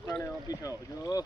ਪੁਰਾਣੇ ਆ ਪਿੱਛਾ ਹੋ ਜੋ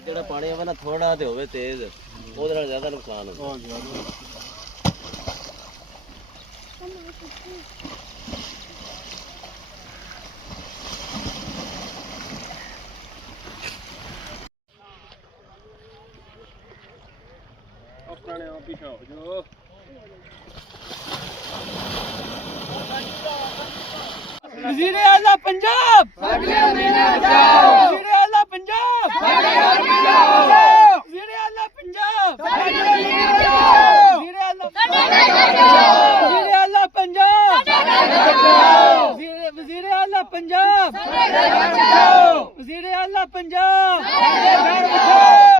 ਜਿਹੜਾ ਪਾਣੀ ਆਵੇ ਨਾ ਥੋੜਾ ਤੇ ਹੋਵੇ ਤੇਜ਼ ਉਹਦੇ ਨਾਲ ਜ਼ਿਆਦਾ ਨੁਕਸਾਨ ਹੁੰਦਾ ਪੁਰਾਣੇ ਆ ਪਿੱਛਾ ਹੋ ਜੋ ਵਜ਼ੀਰ ਆਲਾ ਪੰਜਾਬ ਸਾਡੇ ਮੀਨਾ ਬਚਾਓ ਵਜ਼ੀਰ ਆਲਾ ਪੰਜਾਬ ਸਾਡੇ ਮੀਨਾ ਬਚਾਓ ਵਜ਼ੀਰ ਆਲਾ ਪੰਜਾਬ ਸਾਡੇ ਮੀਨਾ ਬਚਾਓ ਵਜ਼ੀਰ ਆਲਾ ਵਜ਼ੀਰ ਆਲਾ ਪੰਜਾਬ ਸਾਡੇ ਬਚਾਓ ਵਜ਼ੀਰ ਆਲਾ ਪੰਜਾਬ ਸਾਡੇ ਬਚਾਓ ਵਜ਼ੀਰ ਆਲਾ ਪੰਜਾਬ ਸਾਡੇ ਬਚਾਓ